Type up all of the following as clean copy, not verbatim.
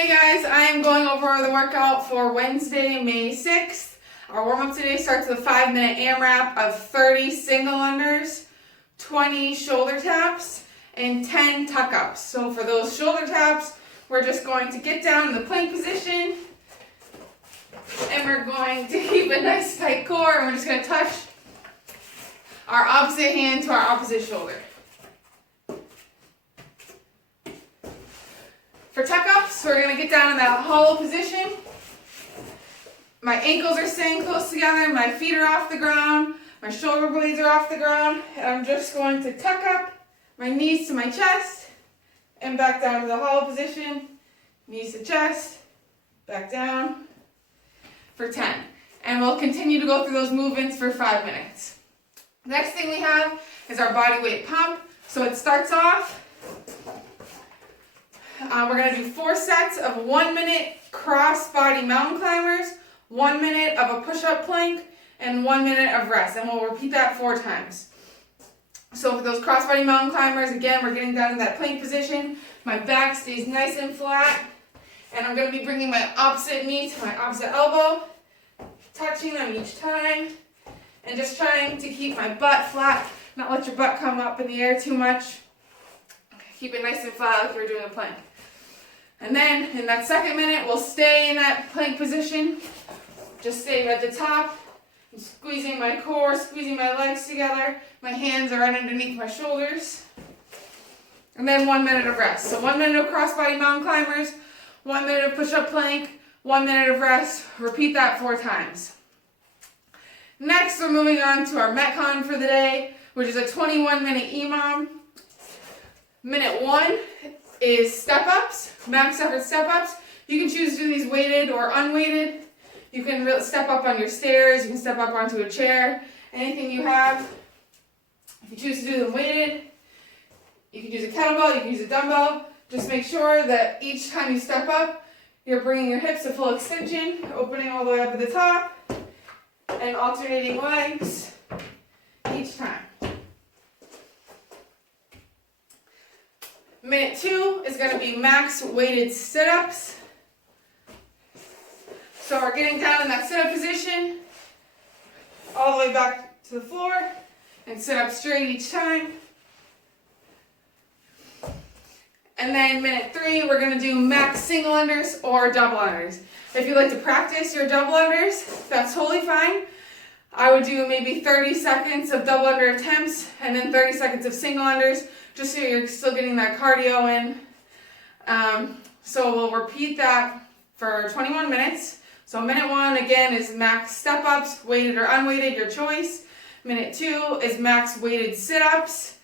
Hey guys, I am going over the workout for Wednesday, May 6th. Our warm-up today starts with a 5-minute AMRAP of 30 single unders, 20 shoulder taps, and 10 tuck-ups. So for those shoulder taps, we're just going to get down in the plank position, and we're going to keep a nice tight core, and we're just going to touch our opposite hand to our opposite shoulder. For tuck-ups, we're going to get down in that hollow position. My ankles are staying close together, my feet are off the ground, my shoulder blades are off the ground, and I'm just going to tuck up my knees to my chest, and back down to the hollow position, knees to chest, back down, for 10. And we'll continue to go through those movements for 5 minutes. Next thing we have is our body weight pump. So it starts off, we're going to do 4 sets of 1 minute cross body mountain climbers, 1 minute of a push-up plank, and 1 minute of rest. And we'll repeat that 4 times. So for those cross body mountain climbers, again, we're getting down in that plank position. My back stays nice and flat. And I'm going to be bringing my opposite knee to my opposite elbow, touching them each time, and just trying to keep my butt flat, not let your butt come up in the air too much. Keep it nice and flat like you're doing a plank. And then in that second minute, we'll stay in that plank position. Just stay at the top. I'm squeezing my core, squeezing my legs together. My hands are right underneath my shoulders. And then 1 minute of rest. So 1 minute of crossbody mountain climbers, 1 minute of push-up plank, 1 minute of rest. Repeat that 4 times. Next, we're moving on to our Metcon for the day, which is a 21-minute EMOM. Minute 1 is step-ups, max effort step-ups. You can choose to do these weighted or unweighted. You can step up on your stairs, you can step up onto a chair, anything you have. If you choose to do them weighted, you can use a kettlebell, you can use a dumbbell. Just make sure that each time you step up, you're bringing your hips to full extension, opening all the way up at the top, and alternating legs each time. Minute 2 is going to be max weighted sit-ups. So we're getting down in that sit-up position, all the way back to the floor, and sit up straight each time. And then minute 3, we're going to do max single unders or double unders. If you like to practice your double unders, that's totally fine. I would do maybe 30 seconds of double under attempts and then 30 seconds of single unders, just so you're still getting that cardio in. So we'll repeat that for 21 minutes. So minute 1, again, is max step-ups, weighted or unweighted, your choice. Minute 2 is max weighted sit-ups.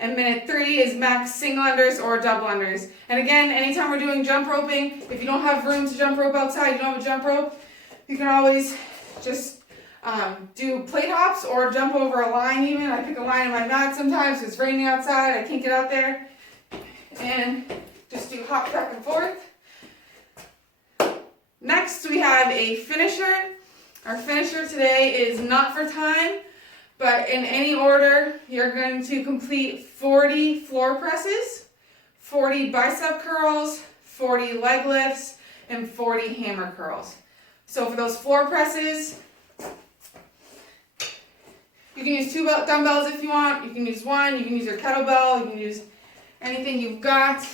And minute 3 is max single unders or double unders. And again, anytime we're doing jump roping, if you don't have room to jump rope outside, you don't have a jump rope, you can always just do plate hops or jump over a line even. I pick a line in my mat sometimes because it's raining outside, I can't get out there. And just do hop back and forth. Next we have a finisher. Our finisher today is not for time, but in any order, you're going to complete 40 floor presses, 40 bicep curls, 40 leg lifts, and 40 hammer curls. So for those floor presses, you can use 2 dumbbells if you want. You can use 1. You can use your kettlebell. You can use anything you've got.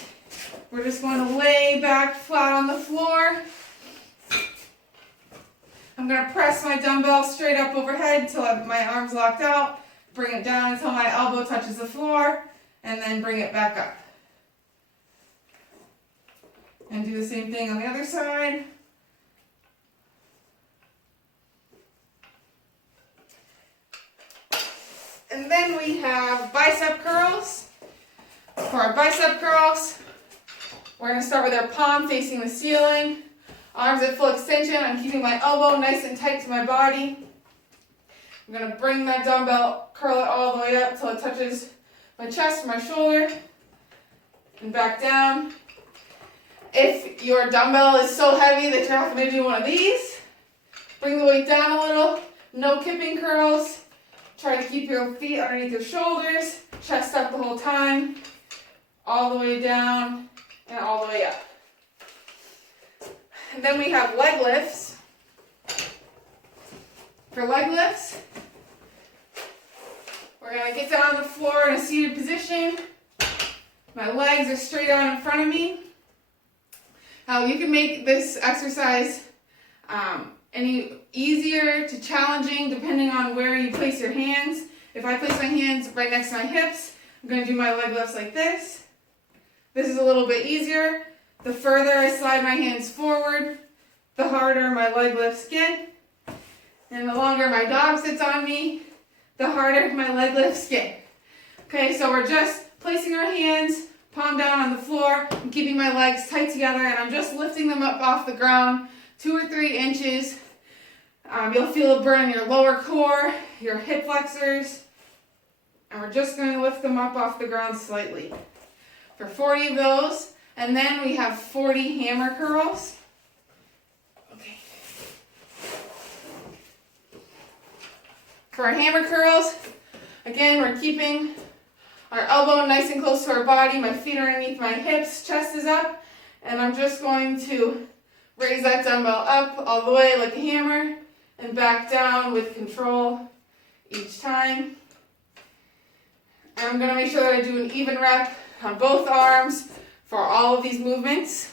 We're just going to lay back flat on the floor. I'm going to press my dumbbell straight up overhead until my arm's locked out. Bring it down until my elbow touches the floor. And then bring it back up. And do the same thing on the other side. And then we have bicep curls. For our bicep curls, we're going to start with our palm facing the ceiling. Arms at full extension. I'm keeping my elbow nice and tight to my body. I'm going to bring that dumbbell, curl it all the way up until it touches my chest, my shoulder, and back down. If your dumbbell is so heavy that you're having to do one of these, bring the weight down a little. No kipping curls. Try to keep your feet underneath your shoulders, chest up the whole time, all the way down and all the way up. then we have leg lifts. For leg lifts, we're going to get down on the floor in a seated position. My legs are straight out in front of me. Now you can make this exercise any easier to challenging depending on where you place your hands. If I place my hands right next to my hips, I'm going to do my leg lifts like this. This is a little bit easier. The further I slide my hands forward, the harder my leg lifts get. And the longer my dog sits on me, the harder my leg lifts get. Okay, so we're just placing our hands, palm down on the floor, and keeping my legs tight together, and I'm just lifting them up off the ground 2 or 3 inches. You'll feel a burn in your lower core, your hip flexors, and we're just going to lift them up off the ground slightly. For 40 of those, and then we have 40 hammer curls. Okay. For our hammer curls, again, we're keeping our elbow nice and close to our body. My feet are underneath my hips, chest is up, and I'm just going to raise that dumbbell up all the way like a hammer and back down with control each time. And I'm going to make sure that I do an even rep on both arms for all of these movements.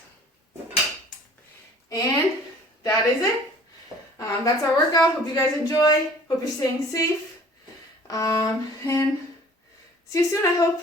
And that is it. That's our workout. Hope you guys enjoy. Hope you're staying safe. And see you soon, I hope.